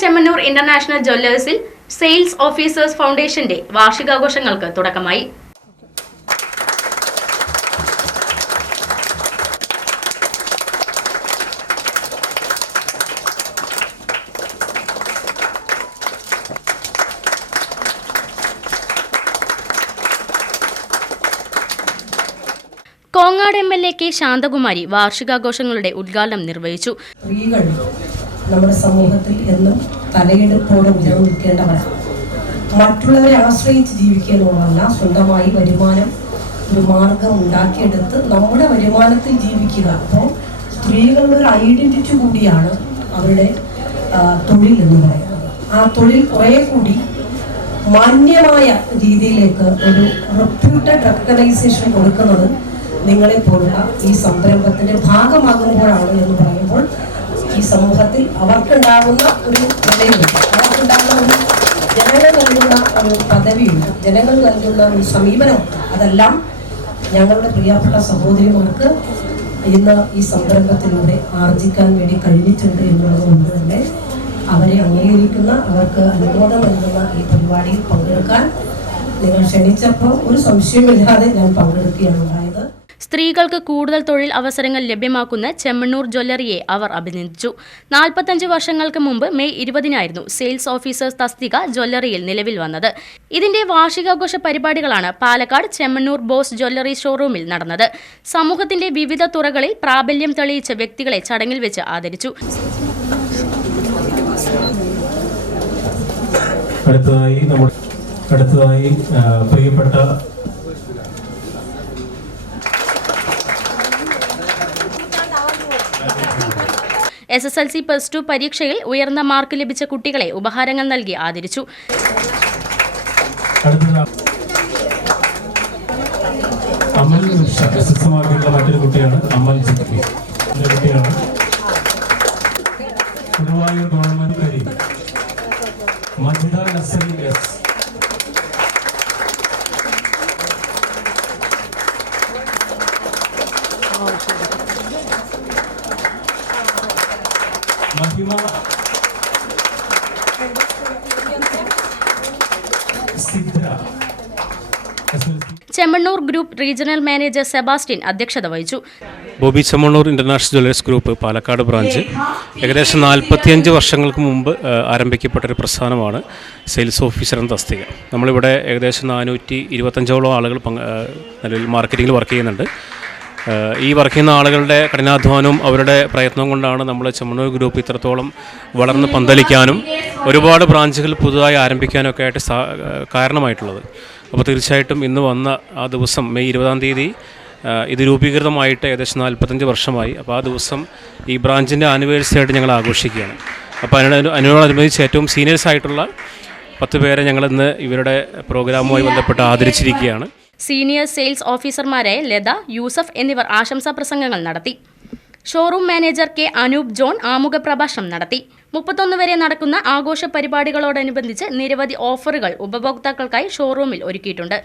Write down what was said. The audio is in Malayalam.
ചെമ്മണ്ണൂർ ഇന്റർനാഷണൽ ജ്വല്ലേഴ്സിൽ സെയിൽസ് ഓഫീസേഴ്സ് ഫൗണ്ടേഷന്റെ വാർഷികാഘോഷങ്ങൾക്ക് തുടക്കമായി. കോങ്ങാട് MLA കെ ശാന്തകുമാരി വാർഷികാഘോഷങ്ങളുടെ ഉദ്ഘാടനം നിർവഹിച്ചു. സ്ത്രീകൾ നമ്മുടെ സമൂഹത്തിൽ എന്നും തലയെടുപ്പോടെ ഉയർന്നു നിൽക്കേണ്ടവരാണ്. മറ്റുള്ളവരെ ആശ്രയിച്ച് ജീവിക്കുന്നതല്ല, സ്വന്തമായി വരുമാനം ഒരു മാർഗം ഉണ്ടാക്കിയെടുത്ത് നമ്മുടെ വരുമാനത്തിൽ ജീവിക്കുക. അപ്പോൾ സ്ത്രീകളുടെ ഒരു ഐഡന്റിറ്റി കൂടിയാണ് അവരുടെ തൊഴിൽ എന്ന് പറയുന്നത്. ആ തൊഴിൽ കുറേ കൂടി മാന്യമായ രീതിയിലേക്ക് ഒരു റെപ്യൂട്ടഡ് റെക്കഗ്നൈസേഷൻ കൊടുക്കുന്നത് നിങ്ങളെപ്പോലുള്ള ഈ സംരംഭത്തിന്റെ ഭാഗമാകുമ്പോഴാണ് എന്ന് പറയുമ്പോൾ ഈ സമൂഹത്തിൽ അവർക്കുണ്ടാകുന്ന ഒരു നിലയുണ്ട്, അവർക്കുണ്ടാകുന്ന ഒരു ജനങ്ങൾ നൽകുന്ന ഒരു പദവിയുണ്ട്, ജനങ്ങൾ നൽകുന്ന ഒരു സമീപനമുണ്ട്. അതെല്ലാം ഞങ്ങളുടെ പ്രിയപ്പെട്ട സഹോദരിമാർക്ക് ഇന്ന് ഈ സംരംഭത്തിലൂടെ ആർജിക്കാൻ വേണ്ടി കഴിഞ്ഞിട്ടുണ്ട് എന്നുള്ളത് കൊണ്ട് തന്നെ അവരെ അംഗീകരിക്കുന്ന, അവർക്ക് അനുമോദം നൽകുന്ന ഈ പരിപാടിയിൽ പങ്കെടുക്കാൻ നിങ്ങൾ ക്ഷണിച്ചപ്പോൾ ഒരു സംശയമില്ലാതെ ഞാൻ പങ്കെടുക്കുകയാണ് ഉണ്ടായത്. സ്ത്രീകൾക്ക് കൂടുതൽ തൊഴിൽ അവസരങ്ങൾ ലഭ്യമാക്കുന്ന ചെമ്മണ്ണൂർ ജ്വല്ലറിയെ അവർ അഭിനന്ദിച്ചു. 45 വർഷങ്ങൾക്ക് മുമ്പ് മെയ് 20-നായിരുന്നു സെയിൽസ് ഓഫീസേഴ്സ് തസ്തിക ജ്വല്ലറിയിൽ നിലവിൽ വന്നത്. ഇതിന്റെ വാർഷികാഘോഷ പരിപാടികളാണ് പാലക്കാട് ചെമ്മണ്ണൂർ ബോസ് ജ്വല്ലറി ഷോറൂമിൽ നടന്നത്. സമൂഹത്തിന്റെ വിവിധ തുറകളിൽ പ്രാബല്യം തെളിയിച്ച വ്യക്തികളെ ചടങ്ങിൽ വെച്ച് ആദരിച്ചു. അടുത്തതായി പ്രിയപ്പെട്ട SSLC +2 പരീക്ഷയിൽ ഉയർന്ന മാർക്ക് ലഭിച്ച കുട്ടികളെ ഉപഹാരങ്ങൾ നൽകി ആദരിച്ചു. മറ്റൊരു കുട്ടിയാണ് അമൽ ഗവൺമെന്റ് കരി മജിദ നസരി എസ്. Chemmanur group regional manager Sebastian അധ്യക്ഷത വഹിച്ചു. Boby Chemmanur international jewellers group Palakkad branch ഏകദേശം 45 വർഷങ്ങൾക്ക് മുമ്പ് ആരംഭിക്കപ്പെട്ടൊരു പ്രസ്ഥാനമാണ് സെയിൽസ് ഓഫീസർ എന്ന തസ്തിക. നമ്മളിവിടെ ഏകദേശം 425ഓളം ആളുകൾ നിലവിൽ മാർക്കറ്റിങ്ങിൽ വർക്ക് ചെയ്യുന്നുണ്ട്. ഈ വർക്ക് ചെയ്യുന്ന ആളുകളുടെ കഠിനാധ്വാനവും അവരുടെ പ്രയത്നവും കൊണ്ടാണ് നമ്മൾ ചെമ്മണ്ണൂർ ഗ്രൂപ്പ് ഇത്രത്തോളം വളർന്ന് പന്തലിക്കാനും ഒരുപാട് ബ്രാഞ്ചുകൾ പുതുതായി ആരംഭിക്കാനും ഒക്കെ ആയിട്ട് കാരണമായിട്ടുള്ളത്. അപ്പോൾ തീർച്ചയായിട്ടും ഇന്ന് വന്ന ആ ദിവസം മെയ് 20-ാം തീയതി ഇത് രൂപീകൃതമായിട്ട് ഏകദേശം 45 വർഷമായി. അപ്പോൾ ആ ദിവസം ഈ ബ്രാഞ്ചിൻ്റെ ആനിവേഴ്സറി ആയിട്ട് ഞങ്ങൾ ആഘോഷിക്കുകയാണ്. അപ്പോൾ അതിനോടനുബന്ധിച്ച് ഏറ്റവും സീനിയേഴ്സ് ആയിട്ടുള്ള 10 പേരെ ഞങ്ങളിന്ന് ഇവരുടെ പ്രോഗ്രാമുമായി ബന്ധപ്പെട്ട് ആദരിച്ചിരിക്കുകയാണ്. സീനിയർ സെയിൽസ് ഓഫീസർമാരായ ലത, യൂസഫ് എന്നിവർ ആശംസാ പ്രസംഗങ്ങൾ നടത്തി. Showroom manager K Anoop John ആമുഖ പ്രഭാഷണം നടത്തി. 31 വരെ നടക്കുന്ന ആഘോഷ പരിപാടികളോടനുബന്ധിച്ച് നിരവധി ഓഫറുകൾ ഉപഭോക്താക്കൾക്കായി ഷോറൂമിൽ ഒരുക്കിയിട്ടുണ്ട്.